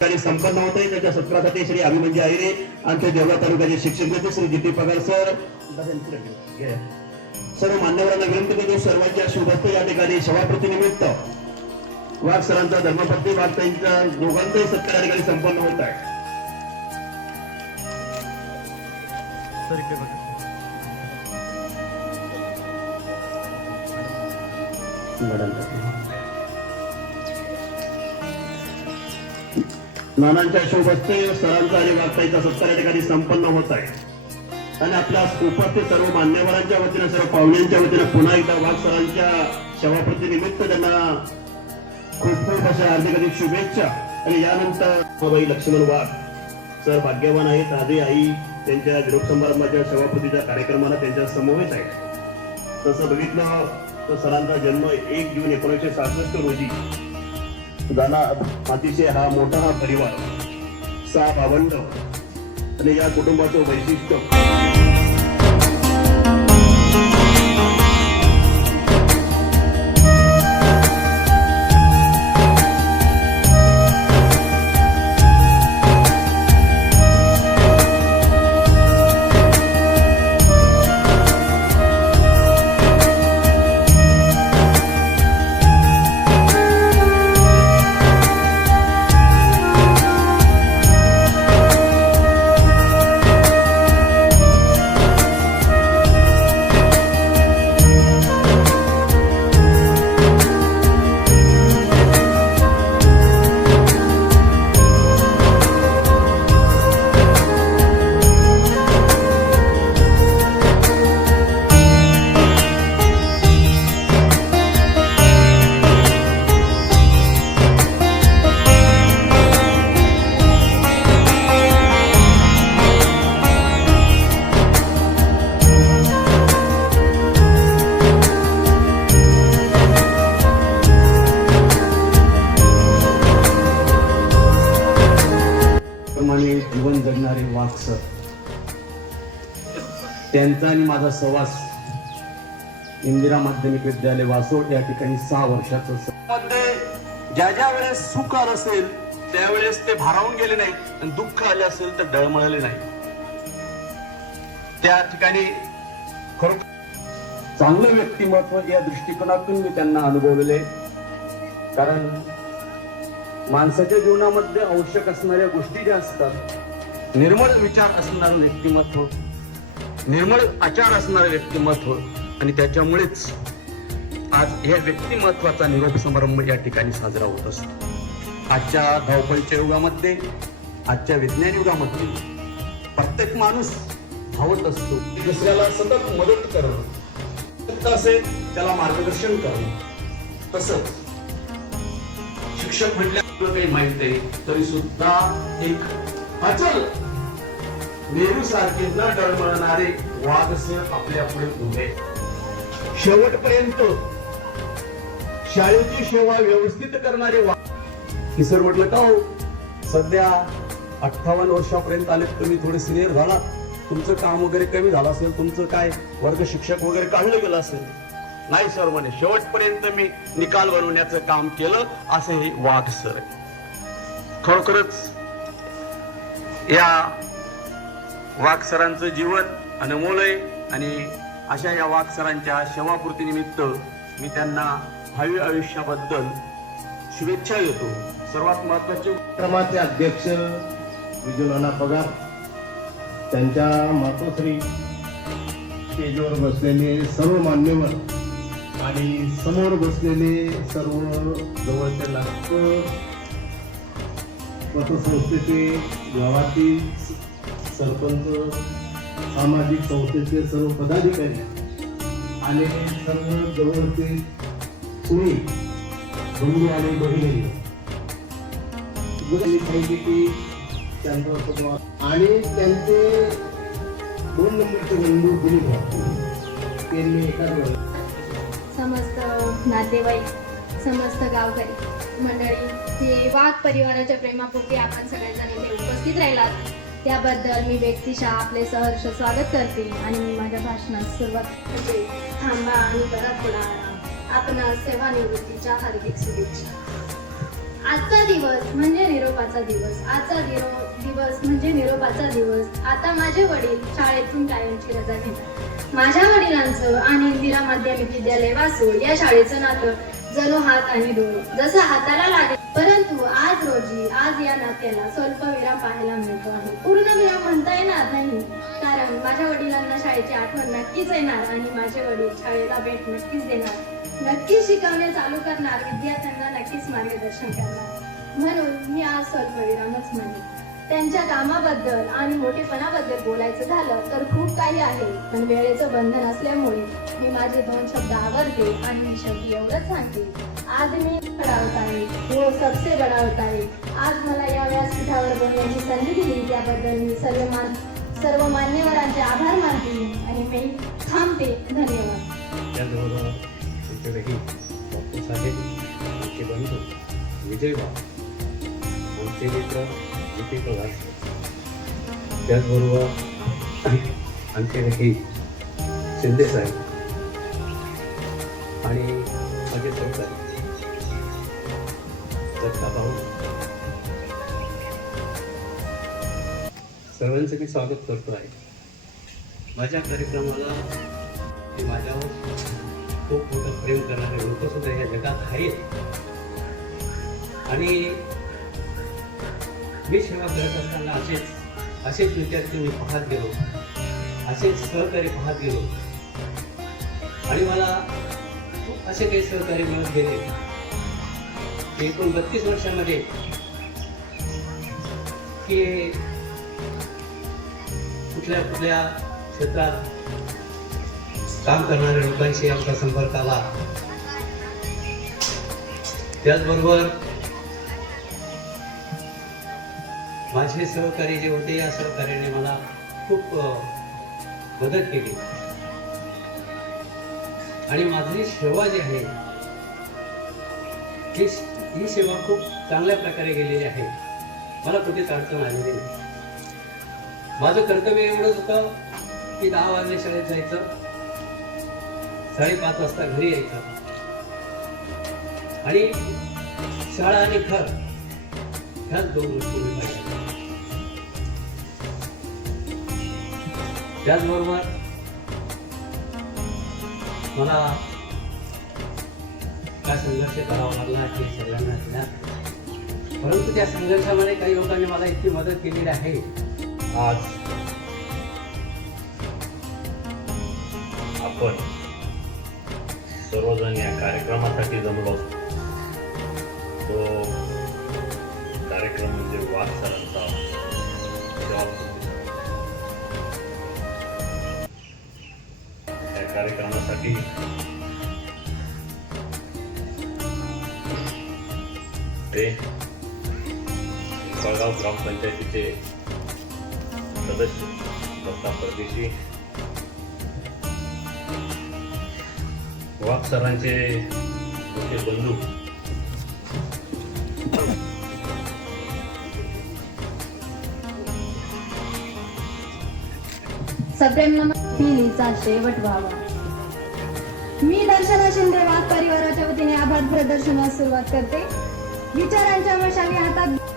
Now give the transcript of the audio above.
ठिकाणी संपन्न होत आहे त्याच्या सत्रासाठी श्री अभिमन्यू आहिरे आमच्या देवळा तालुक्याचे शिक्षक नेते श्री जिती पगार सर सर्व मान्यवरांना विनंती करतो सर्वांच्या शुभस्थ या ठिकाणी सभापतीनिमित्त वाघ सरांचा धर्मपत्नी वाघताईंचा दोघांचाही सत्कार या ठिकाणी संपन्न होत आहे नानांच्या शुभस्ते सरांचा आणि वागताईचा सत्कार या ठिकाणी संपन्न होत आहे. आणि आपल्या उपस्थित सर्व मान्यवरांच्या वतीनं सर्व पाहुण्यांच्या वतीनं पुन्हा एकदा वाघ सरांच्या सभापती निमित्त त्यांना खूप खूप अशा हार्दिक अधिक शुभेच्छा. आणि यानंतर बाई लक्ष्मण वाघ सर भाग्यवान आहेत आधी आई त्यांच्या निरोप समारंभाच्या सभापतीच्या कार्यक्रमाला त्यांच्या समवेत आहे तसं बघितलं तर सरांचा जन्म एक जून एकोणीसशे सहासष्ट रोजी झाला अतिशय हा मोठा हा परिवार सहा भावंड आणि या कुटुंबाचं वैशिष्ट्य. जीवन वाघ सर. त्यांचा आणि माझा सहवास इंदिरा माध्यमिक विद्यालय वासोड या ठिकाणी सहा वर्षाचं ज्या ज्या वेळेस सुख आलं असेल त्यावेळेस ते भारावून गेले नाही आणि दुःख आले असेल तर डळमळले नाही त्या ठिकाणी चांगलं व्यक्तिमत्व या दृष्टिकोनातून मी त्यांना अनुभवलेले कारण माणसाच्या जीवनामध्ये आवश्यक असणाऱ्या गोष्टी ज्या असतात निर्मळ विचार असणारं व्यक्तिमत्व निर्मळ आचार असणारं व्यक्तिमत्व आणि त्याच्यामुळेच आज या व्यक्तिमत्वाचा निरोप समारंभ या ठिकाणी साजरा होत असतो. आजच्या धावपळीच्या युगामध्ये आजच्या विज्ञान युगामध्ये प्रत्येक माणूस धावत असतो. दुसऱ्याला सतत मदत करणं असेल त्याला मार्गदर्शन करणं तसंच शिक्षक म्हटल्या काही माहीत आहे तरी सुद्धा एक अचल. नेहरू सारखे न डळमळणारे वाघसर आपल्या पुढे उभे. शेवटपर्यंत शाळेची सेवा व्यवस्थित करणारे वाघ सर म्हटलं का हो? सध्या अठ्ठावन्न वर्षापर्यंत आले तुम्ही थोडे सिनियर झाला. तुमचं काम वगैरे कमी झालं असेल तुमचं काय वर्ग शिक्षक वगैरे काढलं गेलं असेल? नाही सर म्हणे शेवटपर्यंत मी निकाल बनवण्याचं काम केलं असं हे वाघ सर आहे. खरोखरच या वाघसरांचं जीवन अनमोल आहे आणि अशा या वाघ क्षमापूर्तीनिमित्त मी त्यांना भावी आयुष्याबद्दल शुभेच्छा देतो. सर्वात महत्त्वाचे उपक्रमाचे अध्यक्ष विजय पगार त्यांच्या मातोश्री स्टेजवर बसलेले सर्व मान्यवर आणि समोर बसलेले सर्व जवळचे लागत पतसंस्थेचे गावातील सरपंच सामाजिक संस्थेचे सर्व पदाधिकारी आणि सर्व जवळचे तुम्ही बंधू आणि बहिणी त्यांनी की त्यांचा आणि त्यांचे दोन नंबरचे बंधू दिलीप त्यांनी एका समस्त नातेवाईक समस्त गावकरी मंडळी जे वाघ परिवाराच्या प्रेमापोटी आपण सगळेजण इथे उपस्थित राहिलात त्याबद्दल मी व्यक्तिशः आपले सहर्ष स्वागत करते आणि मी माझ्या भाषणास सुरुवात करते. थांबा आणि बरा थोडा आपण सेवानिवृत्तीच्या हार्दिक शुभेच्छा. आजचा दिवस म्हणजे निरोपाचा दिवस. आजचा दिरो दिवस म्हणजे निरोपाचा दिवस. आता माझे वडील शाळेतून कायमची रजा घेतात. माझ्या वडिलांचं आणि इंदिरा माध्यमिक विद्यालय वासूळ या शाळेचं नातं जणू हात आणि डोळे. जसं हाताला लागेल. परंतु आज रोजी आज या नात्याला स्वल्प विराम पाहायला मिळतो आहे. पूर्ण विराम म्हणता येणार नाही. कारण माझ्या वडिलांना शाळेची आठवण नक्कीच येणार आणि माझे वडील शाळेला भेट नक्कीच देणार. नक्कीच शिकवणे चालू करणार. विद्यार्थ्यांना नक्कीच मार्गदर्शन करणार. म्हणून मी आज स्वल्प विरामच म्हणेन. त्यांच्या कामाबद्दल आणि मोठेपणाबद्दल बोलायचं झालं तर खूप काही आहे. पण वेळेचं बंधन असल्यामुळे मी माझे दोन शब्द आवडते आणि मी शेवटी एवढंच सांगते. आज मी बडावत आहे. हो सबसे बडावत आहे. आज मला या व्यासपीठावर बोलण्याची संधी दिली. त्याबद्दल मी सर्व मान सर्व मान्यवरांचे आभार मानते आणि मी थांबते. धन्यवाद. विजय मित्र? जिथे प्रवास त्याचबरोबर आमचे काही शिंदे साहेब. आणि माझे सहकारी दत्ता भाऊ. सर्वांचं मी स्वागत करतो आहे. माझ्या कार्यक्रमाला माझ्यावर खूप मोठं प्रेम करणारे लोक सुद्धा या जगात आहेत. आणि मी सेवा करत असताना असेच असेच विद्यार्थी मी पाहत गेलो. असेच सहकारी पाहत गेलो. आणि मला खूप असे काही सहकारी मिळत गेले. एकूण बत्तीस वर्षामध्ये की कुठल्या कुठल्या क्षेत्रात काम करणाऱ्या लोकांशी आमचा संपर्क आला. त्याचबरोबर माझे सहकारी जे होते या सहकार्याने मला खूप मदत केली. आणि माझी सेवा जी आहे ही ही सेवा खूप चांगल्या प्रकारे गेलेली आहे. मला कुठेच अडचण आलेली नाही. माझं कर्तव्य एवढंच होतं की दहा वाजले शाळेत जायचं साडेपाच वाजता घरी यायचं. आणि शाळा आणि घर ह्याच दोन गोष्टी त्याचबरोबर मला काय संघर्ष करावा लागला हे सगळ्यांना ज्ञात परंतु त्या संघर्षामध्ये काही लोकांनी मला इतकी मदत केलेली आहे. आज आपण सर्वजण या कार्यक्रमासाठी जमलो. आहोत. तो कार्यक्रम म्हणजे वाघ जॉब कार्यक्रमासाठी. ते कळगाव ग्रामपंचायतीचे सदस्य दत्ता परदेशी. वाघ सरांचे मोठे बंधू. सप्रेम पिढीचा शेवट व्हावा. मी दर्शना शिंदे वाघ परिवाराच्या वतीने आभार प्रदर्शनास सुरुवात करते. विचारांच्या मशाली हातात